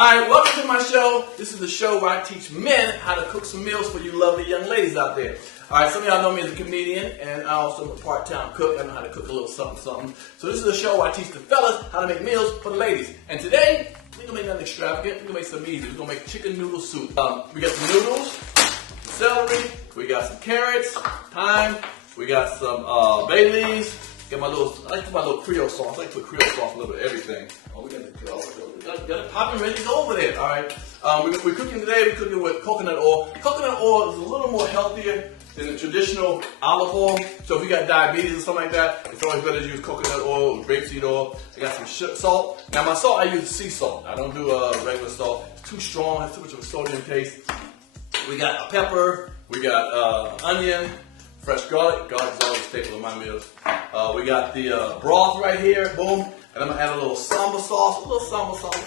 Alright, welcome to my show. This is the show where I teach men how to cook some meals for you lovely young ladies out there. Alright, some of y'all know me as a comedian, and I also am a part-time cook. I know how to cook a little something. So this is a show where I teach the fellas how to make meals for the ladies. And today, we're going to make nothing extravagant. We're going to make something easy. We're going to make chicken noodle soup. We got some noodles, celery, we got some carrots, thyme, we got some bay leaves. Got my little, I like to put my little Creole sauce. I like to put Creole sauce a little bit of everything. Oh, we got it popping ready to go over there. All right. We're cooking today. We're cooking with coconut oil. Coconut oil is a little more healthier than the traditional olive oil. So if you got diabetes or something like that, it's always better to use coconut oil or grapeseed oil. I got some salt. Now my salt, I use sea salt. I don't do regular salt. It's too strong. It's too much of a sodium taste. We got a pepper. We got onion. Fresh garlic. Garlic is always a staple in my meals. We got the broth right here. Boom. And I'm going to add a little samba sauce. A little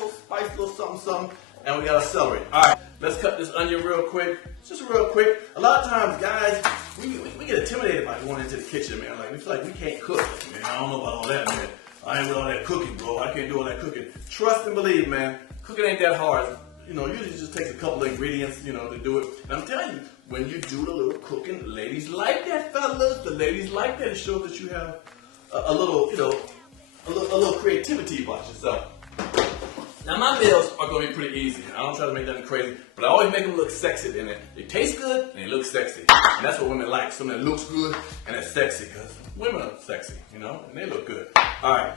spice, a little something. And we got a celery. All right. Let's cut this onion real quick. Just real quick. A lot of times, guys, we get intimidated by going into the kitchen, man. Like, we feel like we can't cook. Man, I don't know about all that, man. I ain't with all that cooking, bro. I can't do all that cooking. Trust and believe, man. Cooking ain't that hard. You know, usually it just takes a couple of ingredients, you know, to do it. And I'm telling you, when you do the little cooking, ladies like that, fellas. The ladies like that. It shows that you have a little, you know, a little creativity about yourself. Now, my meals are going to be pretty easy. I don't try to make nothing crazy, but I always make them look sexy in it. They taste good and they look sexy. And that's what women like. Something that looks good and it's sexy, because women are sexy, you know, and they look good. All right.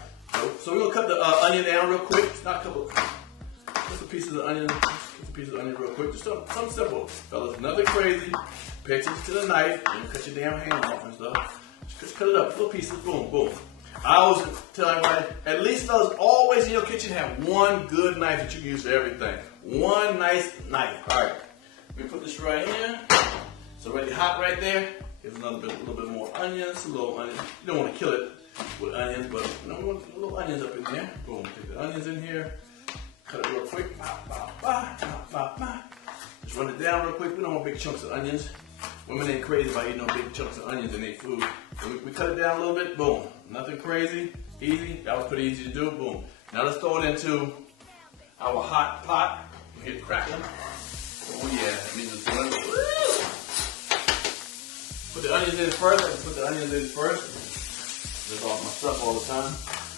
So we're going to cut the onion down real quick. It's not a couple. Just a piece of the onion. Just a piece of the onion real quick. Just something simple, fellas. Nothing crazy. Pay attention to the knife. You cut your damn hand off and stuff. Just cut it up. Little pieces. Boom, boom. I always tell everybody, at least fellas, always in your kitchen have one good knife that you can use for everything. One nice knife. All right. Let me put this right here. It's already hot right there. Here's a little bit more onions. A little onion. You don't want to kill it with onions, but you know, we want a little onions up in there. Boom. Take the onions in here. Cut it real quick. Just run it down real quick. We don't want big chunks of onions. Women ain't crazy about eating no big chunks of onions in their food. So we cut it down a little bit. Boom. Nothing crazy. Easy. That was pretty easy to do. Boom. Now let's throw it into our hot pot. We get crackling. Oh yeah. That means it's done. Put the onions in first. I can put the onions in first. That's off my stuff all the time.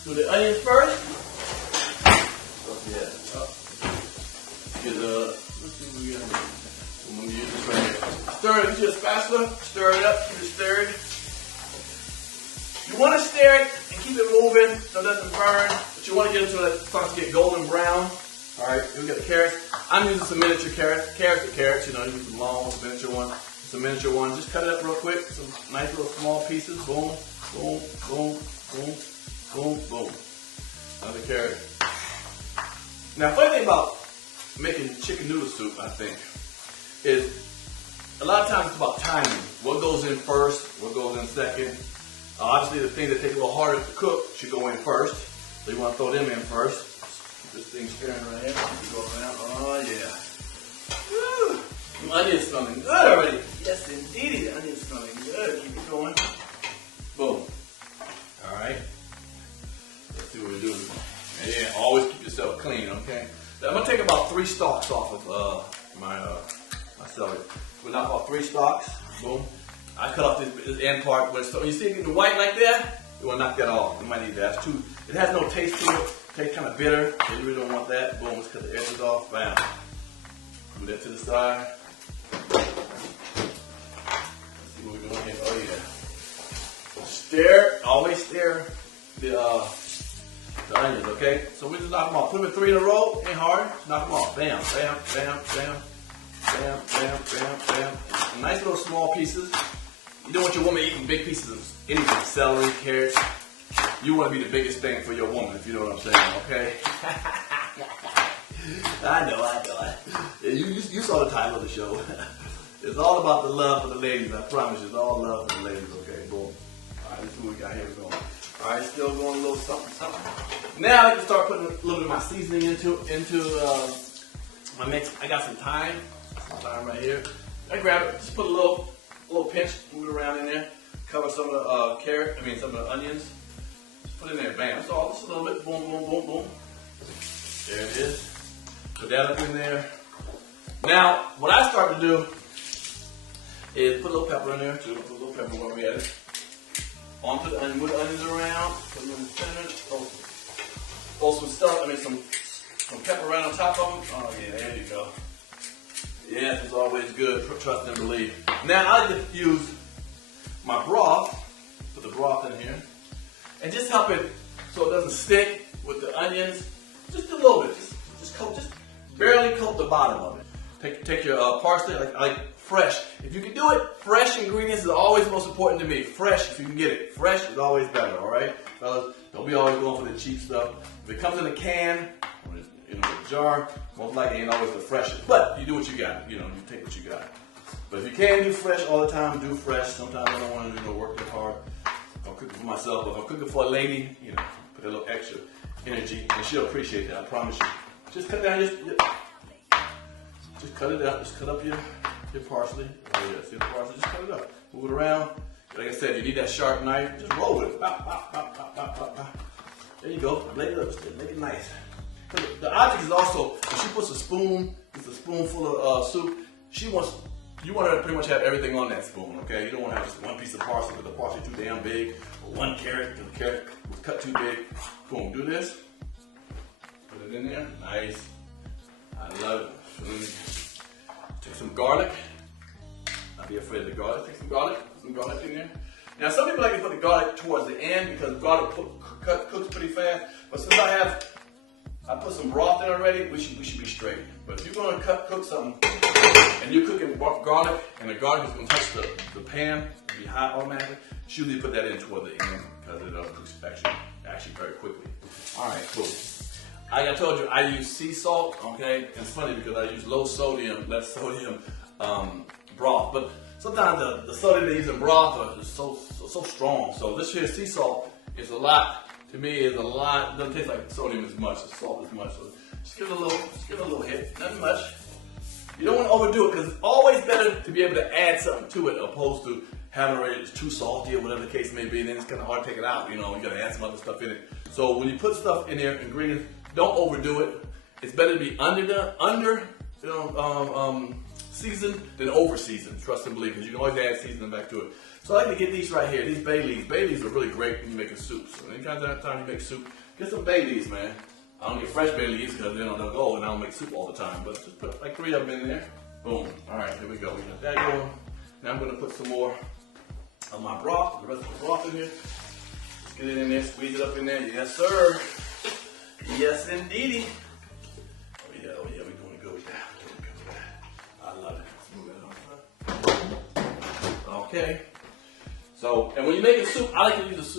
Do the onions first. Yeah. Let's see what we got here. I'm going to use this right here. Stir it into a spatula. Stir it up. Keep it stirred. You want to stir it and keep it moving so it doesn't burn. But you want to get it until it starts to get golden brown. Alright, we got the carrots. I'm using some miniature carrots. Carrots are carrots, you know, you use some long ones, miniature one. Some miniature one. Just cut it up real quick. Some nice little small pieces. Boom, boom, boom, boom, boom, boom. Another carrot. Now, funny thing about making chicken noodle soup, I think, is a lot of times it's about timing. What goes in first, what goes in second. Obviously, the things that take a little harder to cook should go in first. So you want to throw them in first. Keep this thing stirring right here. Go around. Oh, yeah. Woo! The onion's smelling good already. Yes, indeed. The onion's smelling good. Keep it going. Boom. All right. Let's see what we're doing. Yeah, always keep yourself clean, okay? I'm going to take about 3 stalks off of my celery. We'll knock off 3 stalks. Boom. I cut off this end part. When you see it getting white like that, you want to knock that off. You might need that. It has no taste to it. It tastes kind of bitter. So you really don't want that. Boom. Let's cut the edges off. Bam. Move that to the side. Let's see what we're doing here. Oh, yeah. Stir. Always stir the onions, okay? So we just knock them off. Put them in 3 in a row. Ain't hard. Just knock them off. Bam, bam, bam, bam, bam, bam, bam, bam. Nice little small pieces. You don't want your woman eating big pieces of anything. Celery, carrots. You want to be the biggest thing for your woman, if you know what I'm saying, okay? I know. You saw the title of the show. It's all about the love for the ladies. I promise you. It's all love for the ladies, okay? Boom. All right, this is what we got here going. All right, still going a little something. Now I can start putting a little bit of my seasoning into my mix. I got some thyme. Thyme right here. I grab it, just put a little pinch, move it around in there. Cover some of the some of the onions. Just put it in there, bam. That's all, just a little bit. Boom, boom, boom, boom. There it is. Put that up in there. Now, what I start to do is put a little pepper in there too. Put a little pepper where we at it. Onto the onion, move the onions around. Put them in the center. Throw some stuff. Some pepper right on top of them. Oh yeah, there you go. Yes, it's always good. Trust and believe. Now I like to use my broth. Put the broth in here, and just help it so it doesn't stick with the onions. Just a little bit. Just barely coat the bottom of it. Take your parsley, like fresh. If you can do it, fresh ingredients is always the most important to me. Fresh, if you can get it. Fresh is always better, all right? Fellas, don't be always going for the cheap stuff. If it comes in a can, or in a jar, most likely ain't always the freshest. But you do what you got. You take what you got. But if you can do fresh all the time, do fresh. Sometimes I don't want to work that hard. I'm cooking for myself, but if I'm cooking for a lady, put a little extra energy, and she'll appreciate that, I promise you. Just cut down, just cut it up. Just cut up your parsley. Oh yeah, see the parsley? Just cut it up. Move it around. Like I said, you need that sharp knife. Just roll with it. Bop, bop, bop, bop, bop, bop, bop. There you go. Blade it up. Just make it nice. The object is also, if she puts a spoonful of soup, you want her to pretty much have everything on that spoon, okay? You don't want to have just one piece of parsley because the parsley too damn big, or one carrot because the carrot was cut too big. Boom, do this. Put it in there. Nice. I love it. Take some garlic. Don't be afraid of the garlic. Take some garlic. Put some garlic in there. Now, some people like to put the garlic towards the end because garlic cooks pretty fast. But since I put some broth in already, we should be straight. But if you're going to cook something and you're cooking garlic and the garlic is going to touch the pan, it'll be hot automatically, usually put that in toward the end because it cooks actually very quickly. All right, cool. Like I told you, I use sea salt, okay? And it's funny because I use less sodium broth. But sometimes the sodium they use in broth is so strong. So this here sea salt is a lot. To me, is a lot. It doesn't taste like sodium as much, as salt as much. So just give it a little hit, nothing much. You don't want to overdo it because it's always better to be able to add something to it opposed to having it already too salty or whatever the case may be. And then it's kind of hard to take it out. You got to add some other stuff in it. So when you put stuff in there, ingredients, don't overdo it. It's better to be under seasoned than over seasoned. Trust and believe, because you can always add seasoning back to it. So I like to get these right here, these bay leaves. Bay leaves are really great when you're making soup. So anytime you make soup, get some bay leaves, man. I don't get fresh bay leaves because they'll go and I don't make soup all the time. But just put like 3 of them in there. Boom. All right, here we go. We got that going. Now I'm going to put some more of my broth, the rest of the broth in here. Just get it in there, squeeze it up in there. Yes, sir. Yes, indeedy. Oh yeah, we're doing good with that. I love it. Let's move that on. Okay. So, and when you make a soup, I like to use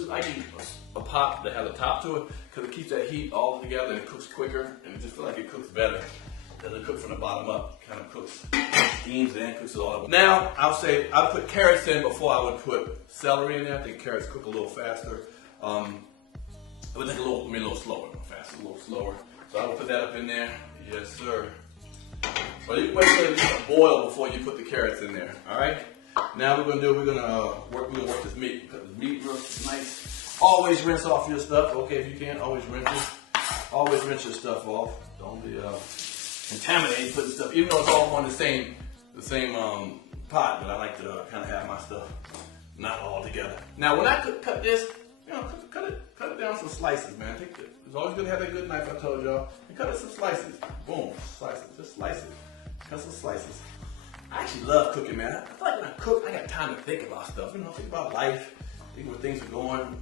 a pot that has a top to it because it keeps that heat all together and it cooks quicker and it just feels like it cooks better. It doesn't cook from the bottom up. It kind of cooks, steams and cooks it all up. Now, I'll say I put carrots in before I would put celery in there. I think carrots cook a little faster. It would take a little slower, faster, a little slower. So I will put that up in there. Yes, sir. But you can wait till it boil before you put the carrots in there. All right. Now we're gonna work this meat. Cut the meat real nice. Always rinse off your stuff. Okay, if you can, always rinse it. Always rinse your stuff off. Don't be contaminating putting stuff, even though it's all on the same pot. But I like to kind of have my stuff not all together. Now when I cut this. Cut it down some slices, man. It's always good to have that good knife I told y'all. And cut it some slices. Boom, slices. Just slice it. Cut some slices. I actually love cooking, man. I feel like when I cook, I got time to think about stuff. Think about life. Think where things are going.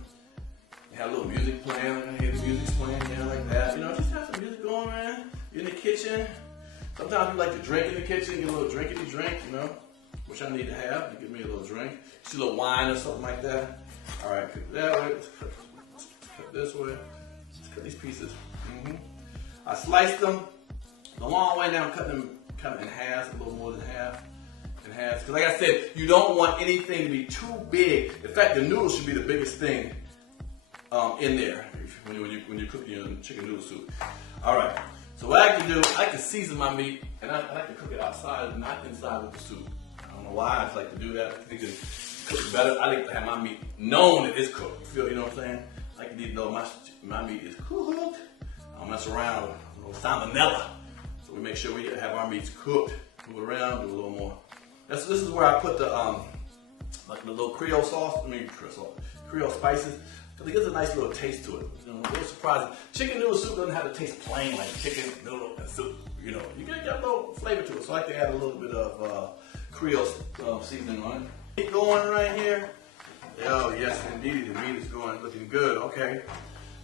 Have a little music playing. I hear the music playing, like that. Just have some music going, man. You're in the kitchen. Sometimes you like to drink in the kitchen. Get a little drinkity drink, which I need to have. You give me a little drink. Just a little wine or something like that. All right, cut that way. Let's cut this way. Let's cut these pieces. I sliced them the long way down, cutting them kind of in half, a little more than half. Because like I said, you don't want anything to be too big. In fact, the noodles should be the biggest thing in there when you're cooking your chicken noodle soup. All right. So what I like to do, I like to season my meat, and I like to cook it outside, not inside with the soup. I don't know why I just like to do that. I think it cooks better. I like to have my meat known that it's cooked. You know what I'm saying? I like to know my meat is cooked. I don't mess around with no salmonella. So we make sure we have our meats cooked. Move it around, do a little more. This is where I put the like the little Creole sauce, Creole spices, because it gives a nice little taste to it. You know, a little surprising. Chicken noodle soup doesn't have to taste plain like chicken noodle and soup. You know, you get a little flavor to it. So I like to add a little bit of Creole seasoning on it. Meat going right here. Oh yes, indeed, the meat is going, looking good. Okay.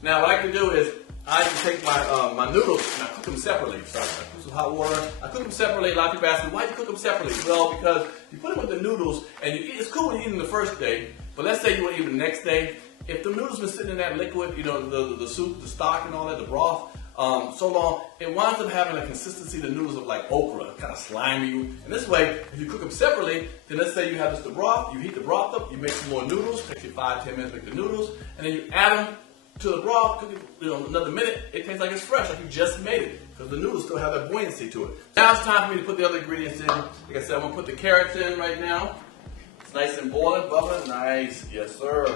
Now what I can do is I can take my my noodles and I cook them separately. So I put some hot water. I cook them separately. A lot of people ask me, why do you cook them separately? Well, because you put them with the noodles and you eat. It's cool when you eat them the first day, but let's say you want to eat them the next day. If the noodles been sitting in that liquid, you know, the soup, the stock, and all that, the broth, so long, it winds up having a consistency of the noodles of like okra, kind of slimy. And this way, if you cook them separately, then let's say you have just the broth, you heat the broth up, you make some more noodles, takes you 5-10 minutes to make the noodles, and then you add them to the broth, cook it, you know, another minute, it tastes like it's fresh, like you just made it, because the noodles still have that buoyancy to it. Now it's time for me to put the other ingredients in. Like I said, I'm gonna put the carrots in right now. It's nice and boiling, bubbling, nice, yes sir.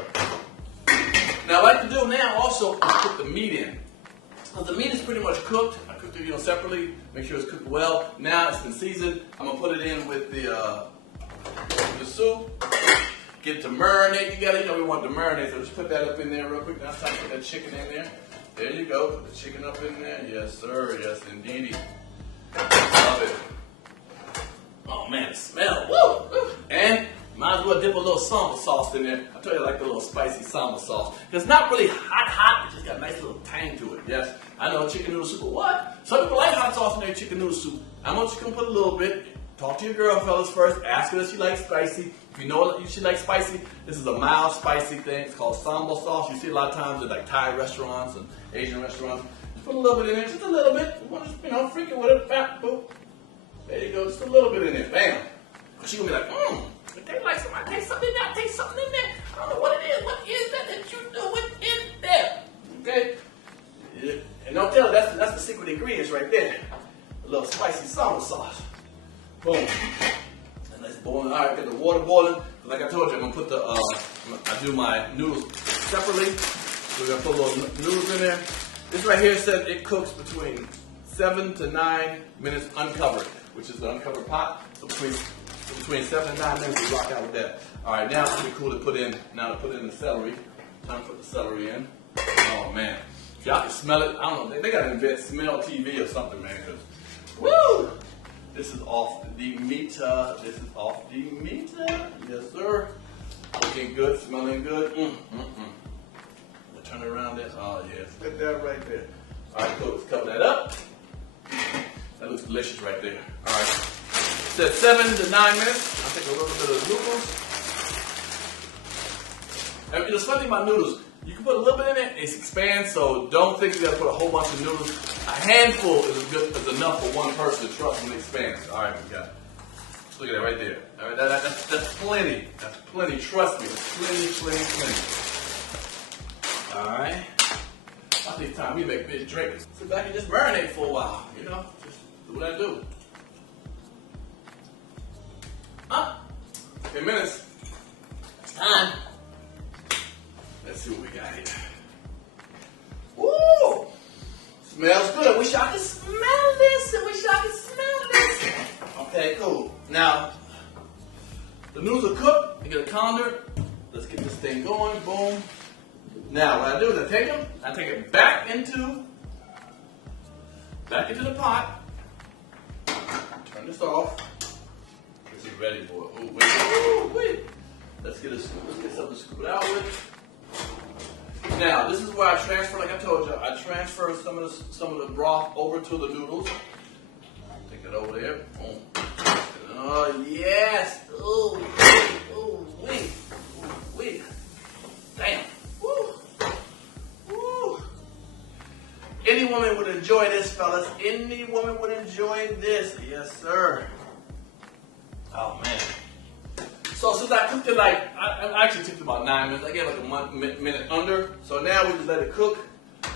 Now what I can do now also is put the meat in. So the meat is pretty much cooked. I cooked it, you know, separately, make sure it's cooked well. Now it's been seasoned. I'm gonna put it in with the soup. Get it to marinate together. You know we want to marinate, so just put that up in there real quick. Now it's time to put that chicken in there. There you go. Put the chicken up in there. Yes, sir. Yes, indeedy. Love it. Oh man, it smells. Woo! Woo! And might as well dip a little samba sauce in there. I tell you, I like the little spicy samba sauce. It's not really hot. It just got a nice little tang to it. Yes, I know chicken noodle soup. But what? Some people like hot sauce in their chicken noodle soup. I'm just gonna put a little bit. Talk to your girl, fellas, first. Ask her if she likes spicy. If you know she likes spicy, this is a mild spicy thing. It's called samba sauce. You see a lot of times at like Thai restaurants and Asian restaurants. Just put a little bit in there, just a little bit. You want to, you know, freak it with it. Fat, boop. There you go, just a little bit in there. Bam. She gonna be like, it tastes like something. I taste something in there. I taste something in there. I don't know what it is. What is that you do in there? Okay. Yeah. And don't tell her that's the secret ingredients right there. A little spicy samba sauce. Boom. And that's boiling. All right, get the water boiling. Like I told you, I'm gonna put I do my noodles separately. So we're gonna put little noodles in there. This right here says it cooks between 7 to 9 minutes uncovered, which is the uncovered pot. So between 7 and 9 minutes, we rock out with that. All right, now it's gonna be cool to put in the celery. Time to put the celery in. Oh man, if y'all can smell it, I don't know. They gotta invent smell TV or something, man. Cause woo! This is off the meter. This is off the meter. Yes, sir. Looking good, smelling good. We'll turn it around there. Oh, yes. Look at that right there. All right, cool. Let's cover that up. That looks delicious right there. All right. It said 7 to 9 minutes. I'll take a little bit of noodles. And the funny thing about noodles, you can put a little bit in it, it expands, so don't think you gotta put a whole bunch of noodles. A handful is enough for one person to trust when it expands. All right, we got it. Look at that right there. All right, that's plenty. That's plenty. Trust me, that's plenty. All right. I think it's time we make bitch drinks. Sit back and just marinate for a while. You know, just do what I do. 10 minutes. It's time. Let's see what we got here. Woo! Smells good. I wish y'all could smell this. Okay, cool. Now, the noodles are cooked. You get a colander. Let's get this thing going. Boom. Now, what I do is I take it back into the pot. Turn this off. This is ready for it. Ooh, wait. Let's get something to scoop it out with. Now, this is where I transfer, like I told you, I transfer some of the broth over to the noodles. Take it over there. Boom. Oh, yes. Ooh, wait. Damn. Woo. Woo. Any woman would enjoy this, fellas. Any woman would enjoy this. Yes, sir. Oh, man. So since I cooked it I actually took about 9 minutes. I gave like a minute under. So now we just let it cook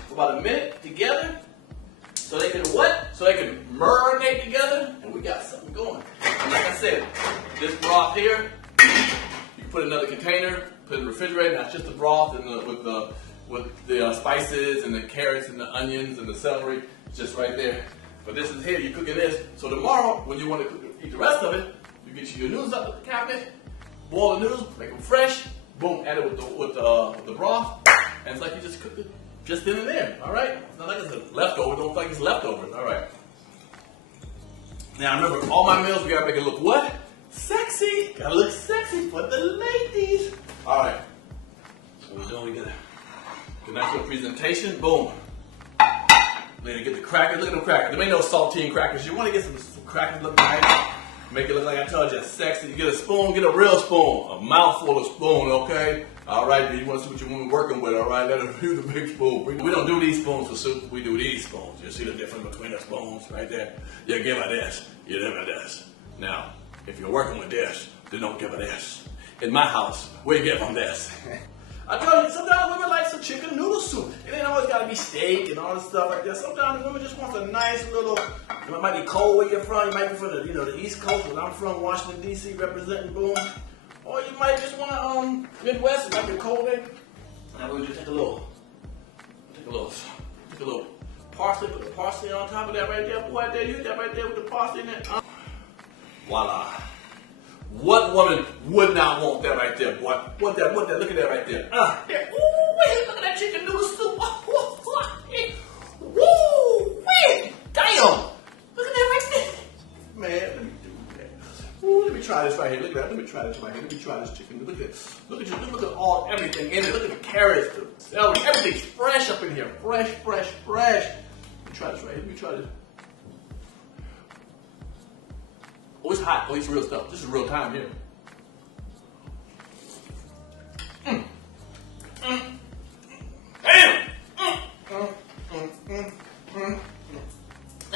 for about a minute together. So they can what? So they can marinate together, and we got something going. And like I said, this broth here, you can put in another container, put it in the refrigerator. That's just the broth and with the spices and the carrots and the onions and the celery. It's just right there. But this is here, you're cooking this. So tomorrow, when you want to eat the rest of it, you get your noodles out of the cabinet, boil the noodles, make them fresh, boom, add it with the broth, and it's like you just cooked it just in and there, all right? It's not like it's a leftover, don't think it's leftovers, all right? Now remember, all my meals, we gotta make it look what? Sexy, gotta look sexy for the ladies. All right, so we're doing, we got a nice little presentation, boom. Later, get the crackers, look at them crackers. There ain't no saltine crackers. You wanna get some crackers look nice. Make it look like I told you, sexy. You get a spoon, get a real spoon. A mouthful of spoon, okay? All right, you want to see what your woman working with, all right? Let her use a big spoon. We don't do these spoons for soup. We do these spoons. You see the difference between the spoons right there? You give her this, you give her this. Now, if you're working with this, then don't give her this. In my house, we give them this. I tell you, sometimes women like some chicken noodle soup. It ain't always got to be steak and all this stuff like that. Sometimes women just want a nice little, it might be cold where you're from. You might be from the, the East Coast, but I'm from Washington, D.C., representing, boom. Or you might just want to, Midwest, it might be cold there. And we'll just take a little parsley, put the parsley on top of that right there. Boy, there, you hit that right there with the parsley in it. Voila. What woman would not want that right there, boy? What that, look at that right there. There. Ooh, wait, look at that chicken noodle soup. Woo, wait, damn. Look at that right there. Man, let me do that. Ooh, let me try this right here. Look at that. Let me try this right here. Let me try this chicken. Look at everything in it. Look at the carrots, the celery, everything's fresh up in here. Fresh. Let me try this right here. Let me try this. Oh, it's hot. Oh, it's real stuff. This is real time here. Damn! Damn. I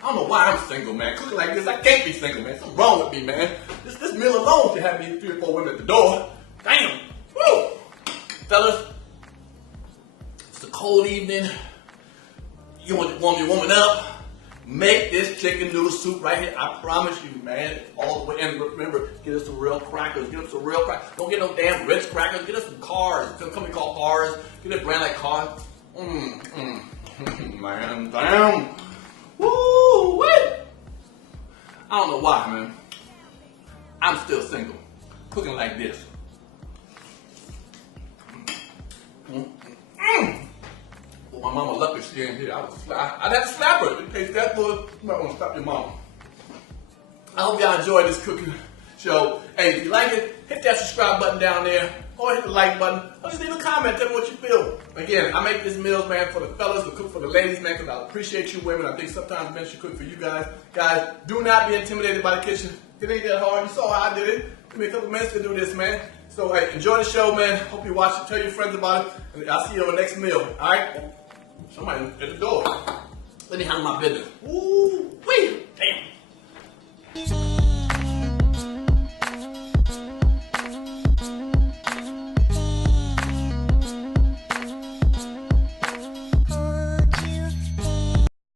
don't know why I'm single, man. Cooking like this, I can't be single, man. Something wrong with me, man. This meal alone should have me 3 or 4 women at the door. Damn. Woo! Fellas, it's a cold evening. You want to warm your woman up? Make this chicken noodle soup right here. I promise you, man. All the way. And remember, get us some real crackers. Get us some real crackers. Don't get no damn Ritz crackers. Get us some Cars. Some company called Cars. Get a brand like Cars. Man, damn. Woo, wait. I don't know why, man. I'm still single. Cooking like this. Well, my mama lucky she ain't here. I'd have to slap her. In case that boy, you might want to slap your mama. I hope y'all enjoyed this cooking show. Hey, if you like it, hit that subscribe button down there. Or hit the like button. Or just leave a comment, tell me what you feel. Again, I make this meals, man, for the fellas, to cook for the ladies, man, because I appreciate you women. I think sometimes men should cook for you guys. Guys, do not be intimidated by the kitchen. It ain't that hard. You saw how I did it. Give me a couple minutes to do this, man. So, hey, enjoy the show, man. Hope you watch it. Tell your friends about it. And I'll see you on the next meal. All right? Somebody at the door. Let me handle my business. Ooh, wait, damn.